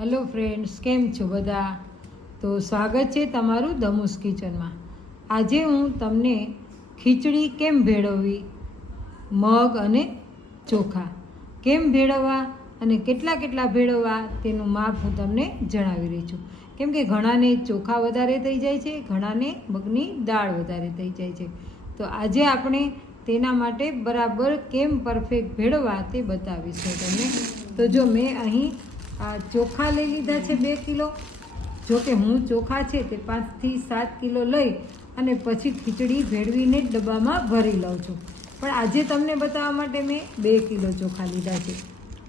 Hello friends કેમ છો બધા? તો સ્વાગત છે તમારું ધમુસ કિચનમાં આજે હું તમને ખીચડી કેમ ભેળવવી, મગ અને ચોખા કેમ ભેળવવા અને કેટલા કેટલા ભેળવવા તેનું માપ હું તમને જણાવી રહી છું. કેમ કે ઘણાને ચોખા વધારે થઈ જાય છે, ઘણાને મગની દાળ વધારે થઈ જાય છે. તો આજે આપણે તેના માટે બરાબર કેમ પરફેક્ટ ભેળવવા તે બતાવીશું તમને. તો જો મેં અહીં ચોખા લઈ લીધા છે બે કિલો. જો કે હું ચોખા છે તે પાંચથી સાત કિલો લઈ અને પછી ખીચડી ભેળવીને જ ડબ્બામાં ભરી લઉં છું. પણ આજે તમને બતાવવા માટે મેં બે કિલો ચોખા લીધા છે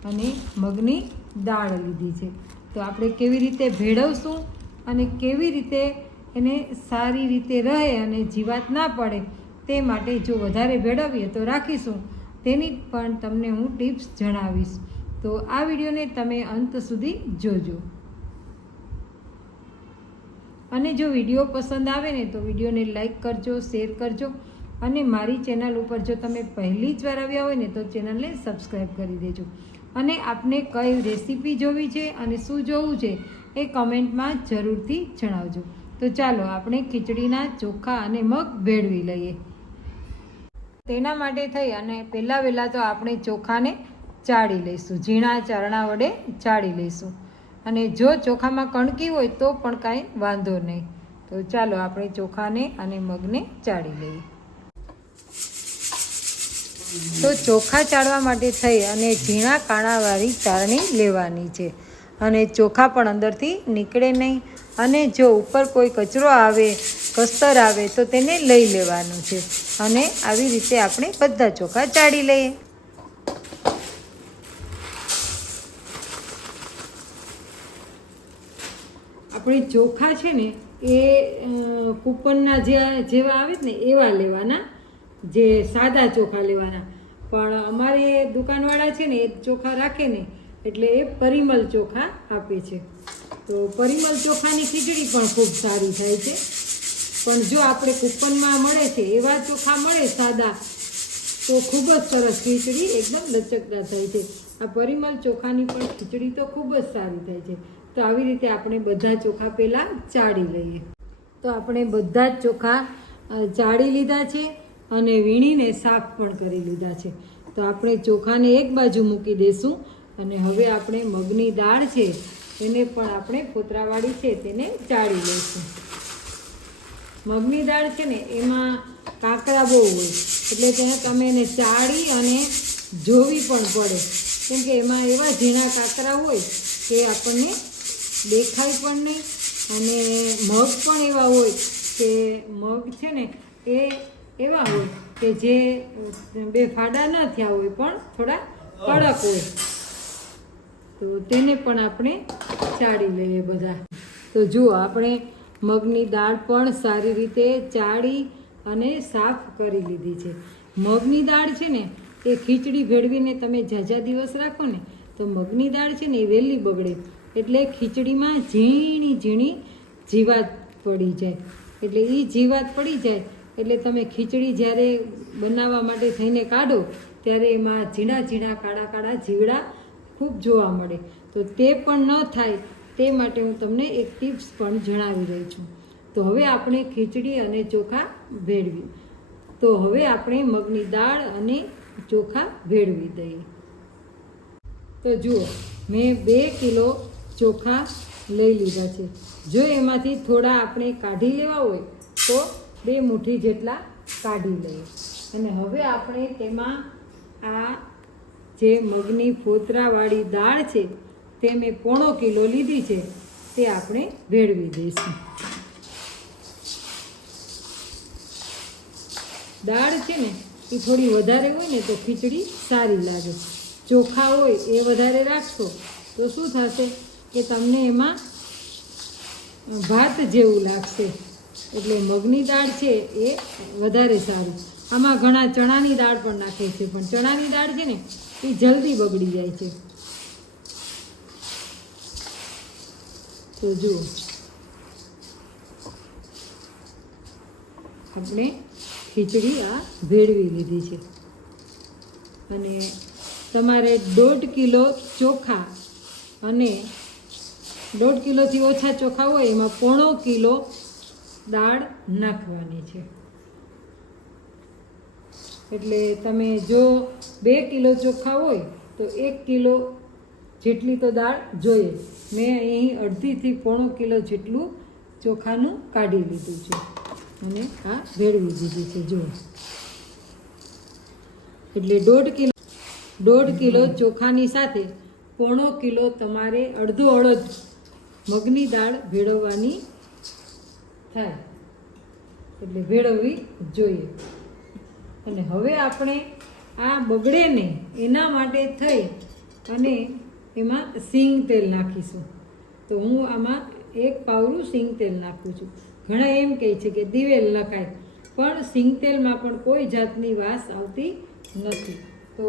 અને મગની દાળ લીધી છે. તો આપણે કેવી રીતે ભેળવશું અને કેવી રીતે એને સારી રીતે રહે અને જીવાત ના પડે તે માટે જો વધારે ભેળવીએ તો રાખીશું. તેની પણ તમને હું ટિપ્સ જણાવીશ. તો આ વિડીયોને તમે અંત સુધી જોજો. અને જો વીડિયો પસંદ આવે ને તો વિડીયોને લાઈક કરજો, શેર કરજો. અને મારી ચેનલ ઉપર જો તમે પહેલી જ વાર આવ્યા હોય ને તો ચેનલને સબસ્ક્રાઈબ કરી દેજો. અને આપને કઈ રેસીપી જોવી છે અને શું જોવું છે એ કમેન્ટમાં જરૂરથી જણાવજો. તો ચાલો આપણે ખીચડીના ચોખા અને મગ ભેળવી લઈએ. તેના માટે થઈ અને પહેલાં વહેલાં તો આપણે ચોખાને ચાળી લઈશું. ઝીણા ચારણા વડે ચાળી લઈશું. અને જો ચોખામાં કણકી હોય તો પણ કાંઈ વાંધો નહીં. તો ચાલો આપણે ચોખાને અને મગને ચાળી લઈએ. તો ચોખા ચાળવા માટે થઈ અને ઝીણા કાણાવાળી ચારણી લેવાની છે. અને ચોખા પણ અંદરથી નીકળે નહીં. અને જો ઉપર કોઈ કચરો આવે, કસ્તર આવે તો તેને લઈ લેવાનું છે. અને આવી રીતે આપણે બધા ચોખા ચાળી લઈએ. આપણે ચોખા છે ને એ કૂપનના જેવા આવે ને, એવા લેવાના, જે સાદા ચોખા લેવાના. પણ અમારે દુકાનવાળા છે ને, એ ચોખા રાખે ને, એટલે એ પરિમલ ચોખા આપે છે. તો પરિમલ ચોખાની ખીચડી પણ ખૂબ સારી થાય છે. પણ જો આપણે કૂપનમાં મળે છે, એવા ચોખા મળે સાદા, તો ખૂબ જ સરસ ખીચડી એકદમ લચકદાર થાય છે. આ પરિમલ ચોખાની પણ ખીચડી તો ખૂબ જ સારી થાય છે. તો આવી રીતે આપણે બધા ચોખા પહેલાં ચાળી લઈએ. તો આપણે બધા જ ચોખા ચાળી લીધા છે અને વીણીને સાફ પણ કરી લીધા છે. તો આપણે ચોખાને એક બાજુ મૂકી દઈશું અને હવે આપણે મગની દાળ છે એને પણ આપણે ફોતરાવાળી છે તેને ચાળી લઈશું. મગની દાળ છે ને એમાં કાંકરા બહુ હોય, એટલે ત્યાં તમે એને ચાળી અને જોવી પણ પડે. કેમ કે એમાં એવા ઝીણા કાતરા હોય કે આપણને દેખાય પણ નહીં અને મગ પણ એવા હોય કે મગ છે ને એ એવા હોય કે જે બે ફાડા ન થયા હોય પણ થોડા કડક હોય. તો તેને પણ આપણે ચાળી લઈએ બધા. તો જુઓ, આપણે મગની દાળ પણ સારી રીતે ચાળી અને સાફ કરી લીધી છે. મગની દાળ છે ને એ ખીચડી ભેળવીને તમે ઝાઝા દિવસ રાખો ને તો મગની દાળ છે ને એ વહેલી બગડે. એટલે ખીચડીમાં ઝીણી ઝીણી જીવાત પડી જાય. એટલે એ જીવાત પડી જાય, એટલે તમે ખીચડી જ્યારે બનાવવા માટે થઈને કાઢો, ત્યારે એમાં ઝીણા ઝીણા કાળા કાળા જીવડા ખૂબ જોવા મળે. તો તે પણ ન થાય, તે માટે હું તમને એક ટિપ્સ પણ જણાવી રહી છું. તો હવે આપણે ખીચડી અને ચોખા ભેળવી. તો હવે આપણે મગની દાળ અને ચોખા ભેળવી દઈએ. તો જુઓ, મેં બે કિલો ચોખા લઈ લીધા છે. જો એમાંથી થોડા આપણે કાઢી લેવા હોય, તો બે મુઠ્ઠી જેટલા કાઢી લઈએ. અને હવે આપણે તેમાં આ જે મગની ફોતરાવાળી દાળ છે, તે મેં પોણો કિલો લીધી છે, તે આપણે ભેળવી દઈશું. દાળ છે ને એ થોડી વધારે હોય ને તો ખીચડી સારી લાગે. ચોખા હોય એ વધારે રાખશો તો શું થશે કે તમને એમાં ભાત જેવું લાગશે. એટલે મગની દાળ છે એ વધારે સારું. આમાં ઘણા ચણાની દાળ પણ નાખે છે, પણ ચણાની દાળ છે ને એ જલ્દી બગડી જાય છે. તો જુઓ. આપણે ખીચડી આ ભેળવી લીધી છે. અને તમારે દોઢ કિલો ચોખા અને દોઢ કિલોથી ઓછા ચોખા હોય એમાં પોણો કિલો દાળ નાખવાની છે. એટલે તમે જો બે કિલો ચોખા હોય તો એક કિલો જેટલી તો દાળ જોઈએ. મેં અહીં અડધીથી પોણો કિલો જેટલું ચોખાનું કાઢી લીધું છે. અને આ ભેળવી દીધી છે જો એટલે દોઢ કિલો દોઢ કિલો ચોખાની સાથે પોણો કિલો તમારે અડધો અડદ મગની દાળ ભેળવવાની થાય. એટલે ભેળવવી જોઈએ. અને હવે આપણે આ બગડે નહીં એના માટે થઈ અને એમાં સિંગ તેલ નાખીશું. તો હું આમાં એક પાવરું સિંગ તેલ નાખું છું. ઘણા એમ કહે છે કે દિવેલ નખાય, પણ સિંગતેલમાં પણ કોઈ જાતની વાસ આવતી નથી. તો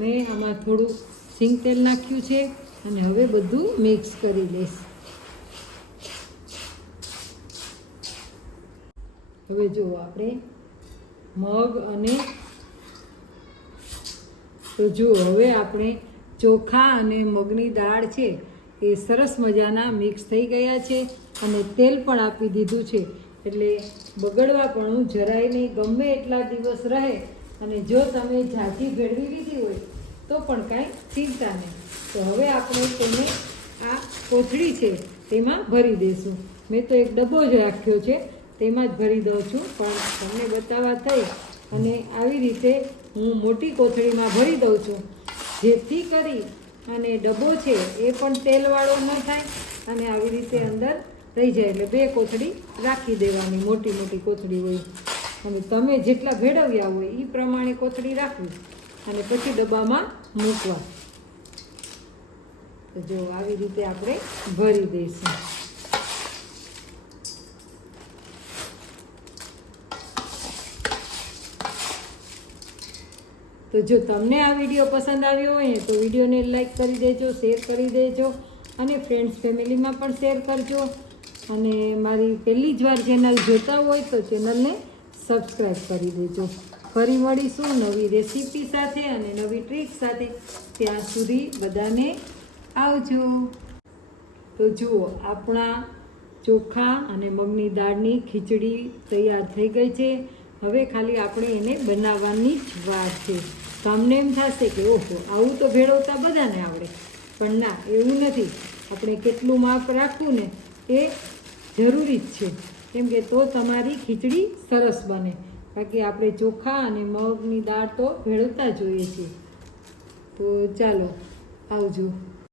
મેં આમાં થોડું સિંગતેલ નાખ્યું છે અને હવે બધું મિક્સ કરી લઈશ. હવે જુઓ આપણે મગ અને તો જુઓ હવે આપણે ચોખા અને મગની દાળ છે એ સરસ મજાના મિક્સ થઈ ગયા છે અને તેલ પણ આપી દીધું છે. એટલે બગડવા પણ જરાય નહીં, ગમે એટલા દિવસ રહે અને જો તમે જાજી ભેળવી લીધી હોય તો પણ કાંઈ ચિંતા નહીં. તો હવે આપણે તેને આ કોથળી છે તેમાં ભરી દઈશું મેં તો એક ડબ્બો જ રાખ્યો છે, તેમાં જ ભરી દઉં છું, પણ તમને બતાવવા થઈ અને આવી રીતે હું મોટી કોથળીમાં ભરી દઉં છું. જેથી કરી અને ડબ્બો છે એ પણ તેલવાળો ન થાય અને આવી રીતે અંદર રહી જાય. એટલે બે કોથળી રાખી દેવાની, મોટી મોટી કોથળી હોય. અને તમે જેટલા ભેળવ્યા હોય એ પ્રમાણે કોથળી રાખવી અને પછી ડબ્બામાં મૂકવા. તો જો આવી રીતે આપણે ભરી દઈશું. તો જો તમને આ વીડિયો પસંદ આવ્યો હોય તો વિડીયોને લાઈક કરી દેજો, શેર કરી દેજો અને ફ્રેન્ડ્સ ફેમિલીમાં પણ શેર કરજો. અને મારી પહેલી જ વાર ચેનલ જોતા હોય તો ચેનલને સબસ્ક્રાઈબ કરી દેજો. ફરી મળીશું નવી રેસીપી સાથે અને નવી ટ્રીક સાથે. ત્યાં સુધી બધાને આવજો. તો જુઓ, આપણા ચોખા અને મગની દાળની ખીચડી તૈયાર થઈ ગઈ છે. હવે ખાલી આપણે એને બનાવવાની જ વાર છે. તમને એમ થશે કે ઓહો, આવું તો ભેળવતા બધાને આવડે. પણ ના, એવું નથી. આપણે કેટલું માપ રાખવું ને એ જરૂરી જ છે. કેમ કે તો તમારી ખીચડી સરસ બને. બાકી આપણે ચોખા અને મગની દાળ તો ભેળવતા જોઈએ છીએ. તો ચાલો, આવજો.